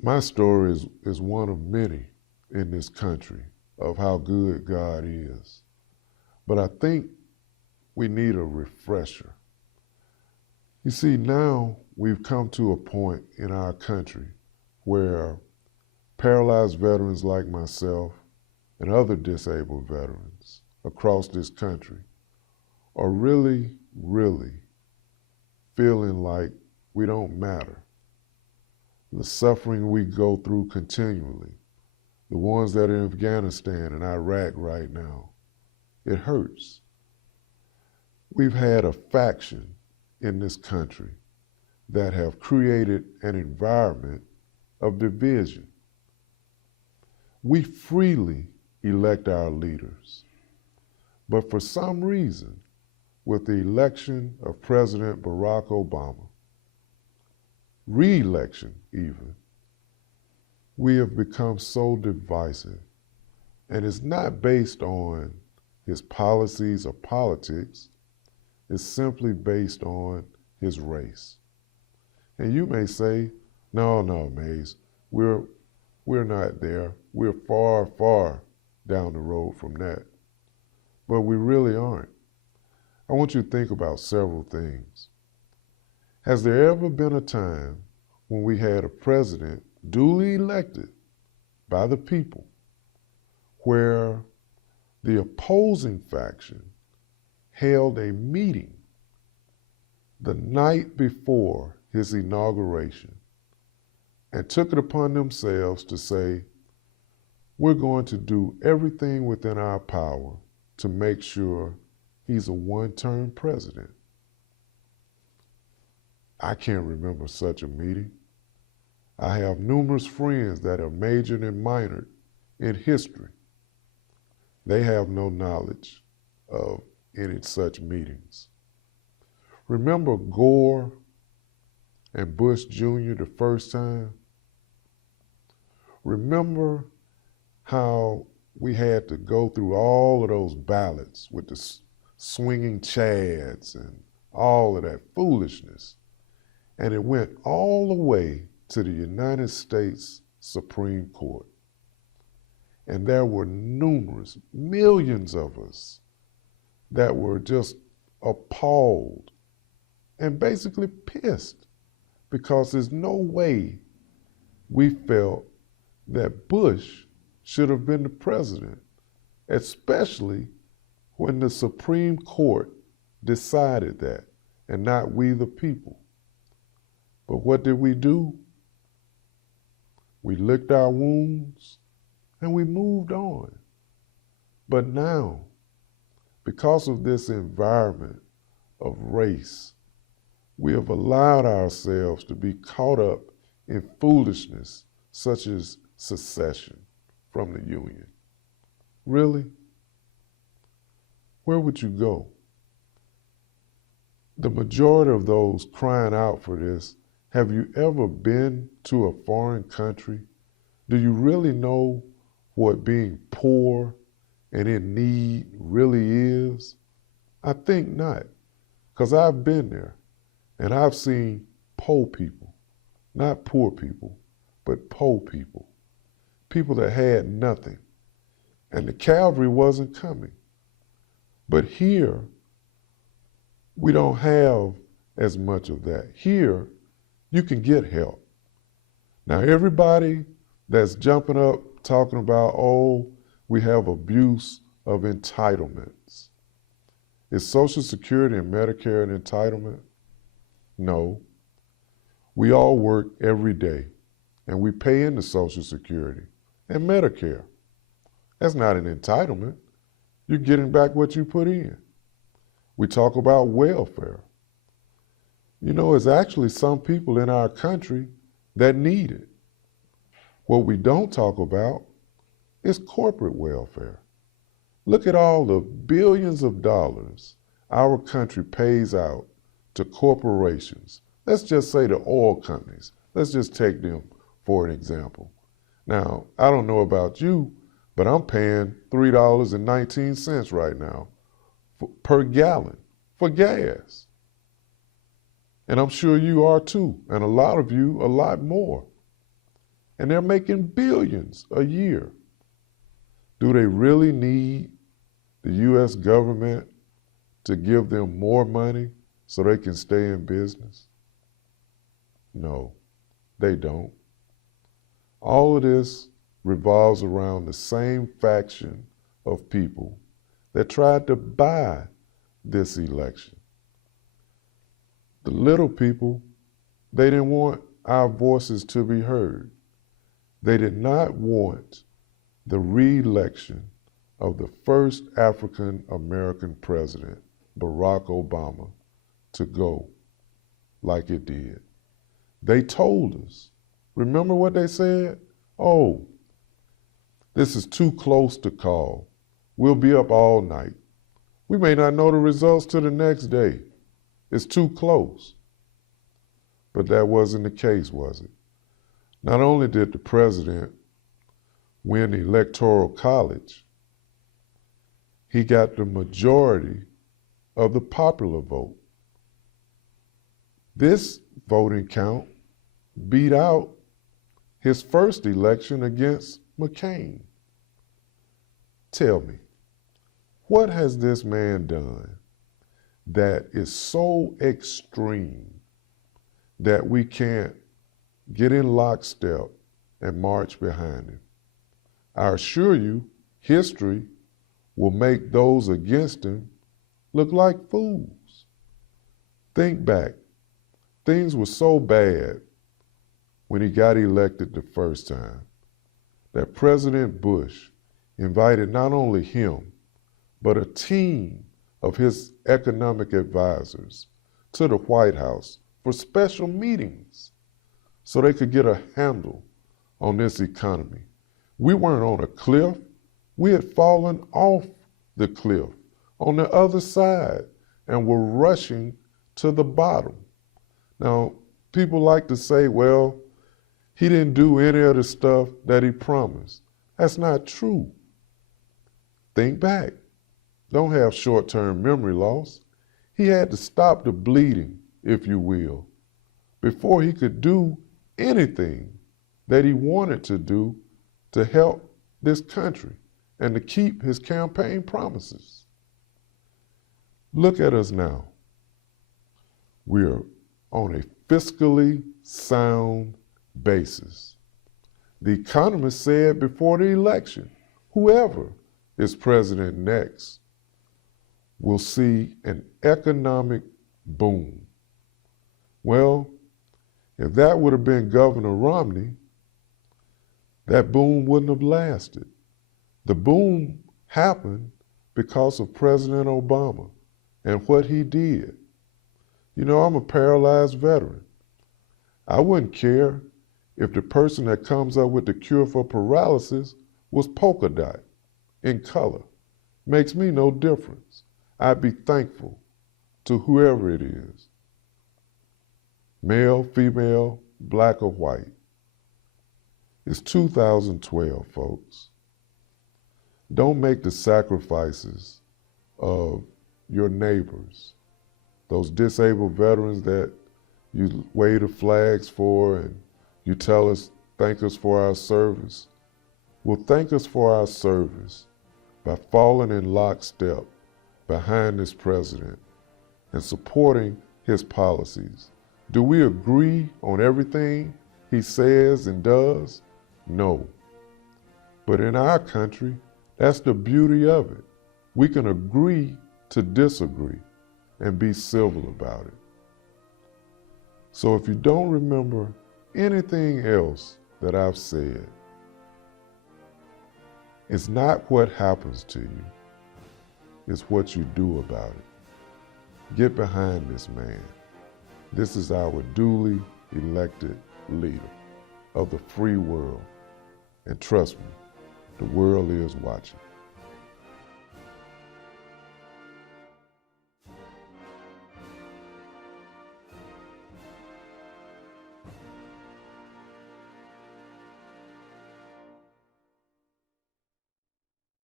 My story is one of many in this country of how good God is. But I think we need a refresher. You see, now we've come to a point in our country where paralyzed veterans like myself and other disabled veterans across this country are really, really feeling like we don't matter. The suffering we go through continually, the ones that are in Afghanistan and Iraq right now, it hurts. We've had a faction in this country that have created an environment of division. We freely elect our leaders, but for some reason, with the election of President Barack Obama, re-election even, we have become so divisive. And it's not based on his policies or politics, it's simply based on his race. And you may say, no, Mays, we're not there. We're far, far down the road from that. But we really aren't. I want you to think about several things. Has there ever been a time when we had a president duly elected by the people where the opposing faction held a meeting the night before his inauguration and took it upon themselves to say, we're going to do everything within our power to make sure he's a one-term president? I can't remember such a meeting. I have numerous friends that have majored and minored in history. They have no knowledge of any such meetings. Remember Gore and Bush Jr. the first time? Remember how we had to go through all of those ballots with the swinging chads and all of that foolishness. And it went all the way to the United States Supreme Court. And there were numerous, millions of us that were just appalled and basically pissed because there's no way we felt that Bush should have been the president, especially when the Supreme Court decided that and not we the people. But what did we do? We licked our wounds and we moved on. But now, because of this environment of race, we have allowed ourselves to be caught up in foolishness such as secession from the Union. Really? Where would you go? The majority of those crying out for this, have you ever been to a foreign country? Do you really know what being poor and in need really is? I think not, because I've been there and I've seen poor people, not poor people, but poor people, people that had nothing, and the cavalry wasn't coming. But here, we don't have as much of that. Here, you can get help. Now, everybody that's jumping up talking about, oh, we have abuse of entitlements. Is Social Security and Medicare an entitlement? No. We all work every day, and we pay into Social Security and Medicare. That's not an entitlement. You're getting back what you put in. We talk about welfare. You know, there's actually some people in our country that need it. What we don't talk about is corporate welfare. Look at all the billions of dollars our country pays out to corporations. Let's just say the oil companies. Let's just take them for an example. Now, I don't know about you, but I'm paying $3.19 right now per gallon for gas. And I'm sure you are too, and a lot of you a lot more. and they're making billions a year. Do they really need the U.S. government to give them more money so they can stay in business? No, they don't. All of this revolves around the same faction of people that tried to buy this election. The little people, they didn't want our voices to be heard. They did not want the re-election of the first African American president, Barack Obama, to go like it did. They told us, remember what they said? Oh, this is too close to call. We'll be up all night. We may not know the results till the next day. It's too close. But that wasn't the case, was it? Not only did the president win the Electoral College, he got the majority of the popular vote. This voting count beat out his first election against McCain. Tell me, what has this man done that is so extreme that we can't get in lockstep and march behind him? I assure you, history will make those against him look like fools. Think back. Things were so bad when he got elected the first time that President Bush invited not only him, but a team of his economic advisors to the White House for special meetings so they could get a handle on this economy. We weren't on a cliff. We had fallen off the cliff on the other side and were rushing to the bottom. Now, people like to say, well, he didn't do any of the stuff that he promised. That's not true. Think back. Don't have short-term memory loss. He had to stop the bleeding, if you will, before he could do anything that he wanted to do to help this country and to keep his campaign promises. Look at us now. We're on a fiscally sound basis. The economists said before the election, whoever is president next will see an economic boom. Well, if that would have been Governor Romney, that boom wouldn't have lasted. The boom happened because of President Obama and what he did. You know, I'm a paralyzed veteran. I wouldn't care if the person that comes up with the cure for paralysis was polka dot in color. Makes me no difference. I'd be thankful to whoever it is. Male, female, black or white. It's 2012, folks. Don't make the sacrifices of your neighbors, those disabled veterans that you wave the flags for and you tell us, thank us for our service. Well, thank us for our service by falling in lockstep behind this president and supporting his policies. Do we agree on everything he says and does? No. But in our country, that's the beauty of it. We can agree to disagree and be civil about it. So if you don't remember anything else that I've said, it's not what happens to you, it's what you do about it. Get behind this man. This is our duly elected leader of the free world. And trust me, the world is watching.